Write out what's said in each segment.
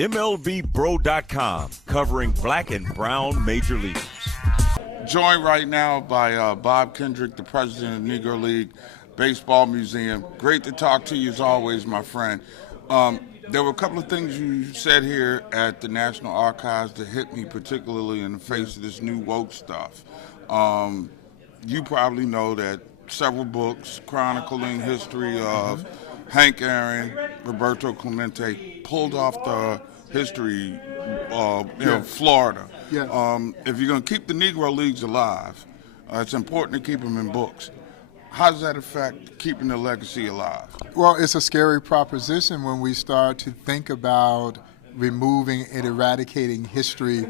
MLBBro.com, covering black and brown major leaguers. Joined right now by Bob Kendrick, the president of Negro League Baseball Museum. Great to talk to you as always, my friend. There were a couple of things you said here at the National Archives that hit me particularly in the face of this new woke stuff. You probably know that several books chronicling history of Hank Aaron, Roberto Clemente pulled off the history of Florida. Yeah. If you're going to keep the Negro Leagues alive, it's important to keep them in books. How does that affect keeping the legacy alive? Well, it's a scary proposition when we start to think about removing and eradicating history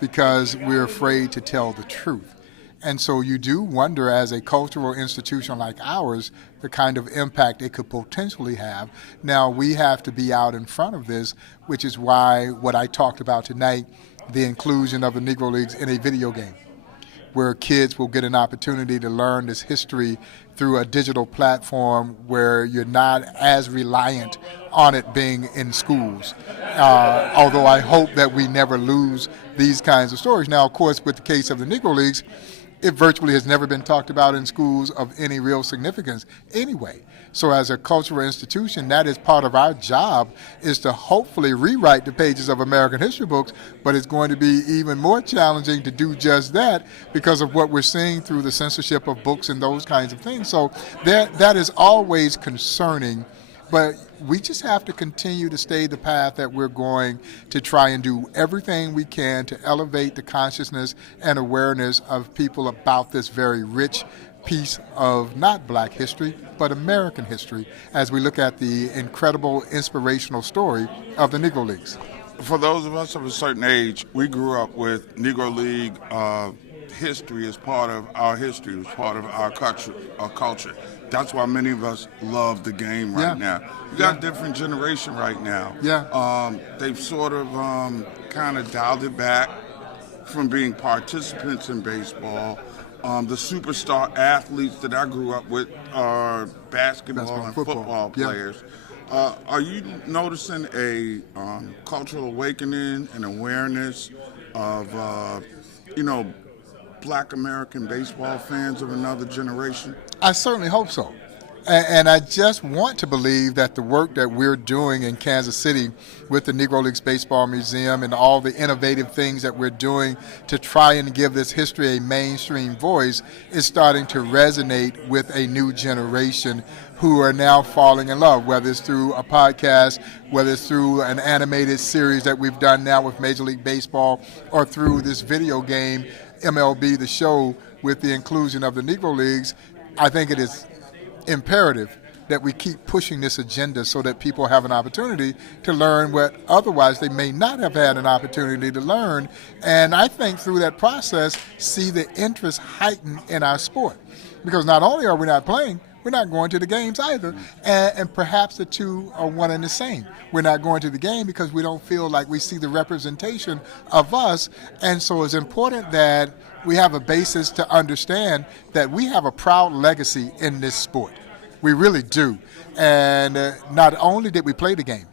because we're afraid to tell the truth. And so you do wonder, as a cultural institution like ours, the kind of impact it could potentially have. Now, we have to be out in front of this, which is why what I talked about tonight, the inclusion of the Negro Leagues in a video game, where kids will get an opportunity to learn this history through a digital platform where you're not as reliant on it being in schools. Although I hope that we never lose these kinds of stories. Now, of course, with the case of the Negro Leagues, it virtually has never been talked about in schools of any real significance anyway. So as a cultural institution, that is part of our job, is to hopefully rewrite the pages of American history books, but it's going to be even more challenging to do just that because of what we're seeing through the censorship of books and those kinds of things. So that is always concerning, but we just have to continue to stay the path that we're going to try and do everything we can to elevate the consciousness and awareness of people about this very rich piece of not black history, but American history, as we look at the incredible inspirational story of the Negro Leagues. For those of us of a certain age, we grew up with Negro League history as part of our history, as part of our culture. That's why many of us love the game right now. You got a different generation right now. They've sort of kind of dialed it back from being participants in baseball. The superstar athletes that I grew up with are basketball and football players. Are you noticing a cultural awakening and awareness of, black American baseball fans of another generation? I certainly hope so. And I just want to believe that the work that we're doing in Kansas City with the Negro Leagues Baseball Museum and all the innovative things that we're doing to try and give this history a mainstream voice is starting to resonate with a new generation who are now falling in love, whether it's through a podcast, whether it's through an animated series that we've done now with Major League Baseball, or through this video game, MLB The Show, with the inclusion of the Negro Leagues. I think it is imperative that we keep pushing this agenda so that people have an opportunity to learn what otherwise they may not have had an opportunity to learn. And I think through that process, see the interest heighten in our sport. Because not only are we not playing, we're not going to the games either. And perhaps the two are one and the same. We're not going to the game because we don't feel like we see the representation of us. And so it's important that we have a basis to understand that we have a proud legacy in this sport. We really do. And not only did we play the game,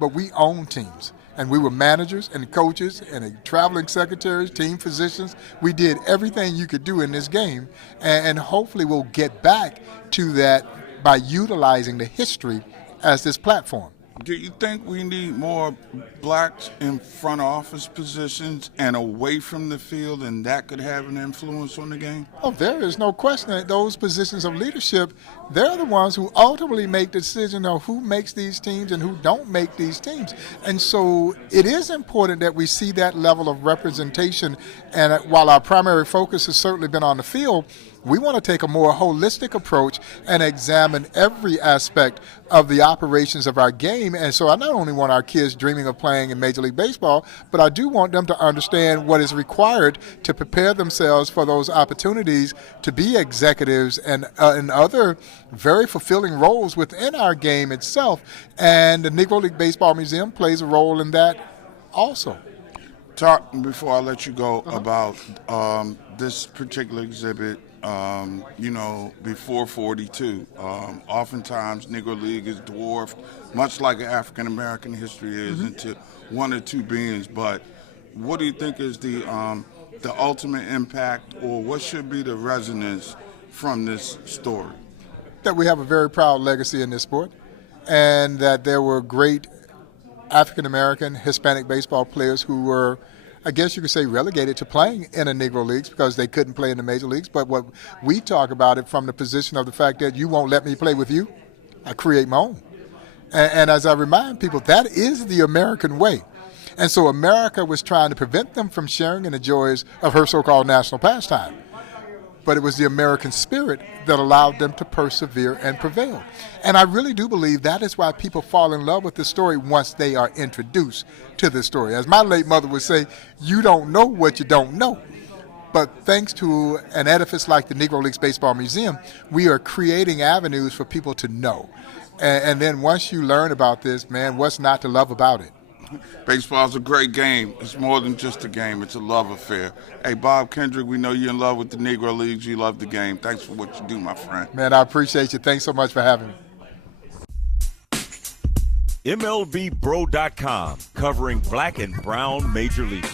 but we own teams. And we were managers and coaches and traveling secretaries, team physicians. We did everything you could do in this game. And hopefully we'll get back to that by utilizing the history as this platform. Do you think we need more blacks in front office positions and away from the field, and that could have an influence on the game? Oh, there is no question that those positions of leadership, they're the ones who ultimately make the decision of who makes these teams and who don't make these teams. And so it is important that we see that level of representation. And while our primary focus has certainly been on the field, we want to take a more holistic approach and examine every aspect of the operations of our game. And so I not only want our kids dreaming of playing in Major League Baseball, but I do want them to understand what is required to prepare themselves for those opportunities to be executives and other very fulfilling roles within our game itself. And the Negro League Baseball Museum plays a role in that also. Talk, before I let you go, about this particular exhibit, before 42. Oftentimes, Negro League is dwarfed, much like African American history is, into one or two beings. But what do you think is the ultimate impact, or what should be the resonance from this story? That we have a very proud legacy in this sport, and that there were great African American, Hispanic baseball players who were, I guess you could say, relegated to playing in the Negro Leagues because they couldn't play in the major leagues. But what we talk about it from the position of the fact that you won't let me play with you, I create my own. And as I remind people, that is the American way. And so America was trying to prevent them from sharing in the joys of her so-called national pastime. But it was the American spirit that allowed them to persevere and prevail. And I really do believe that is why people fall in love with the story once they are introduced to the story. As my late mother would say, you don't know what you don't know. But thanks to an edifice like the Negro Leagues Baseball Museum, we are creating avenues for people to know. And then once you learn about this, man, what's not to love about it? Baseball's a great game. It's more than just a game. It's a love affair. Hey, Bob Kendrick, we know you're in love with the Negro Leagues. You love the game. Thanks for what you do, my friend. Man, I appreciate you. Thanks so much for having me. MLBBro.com, covering black and brown Major League.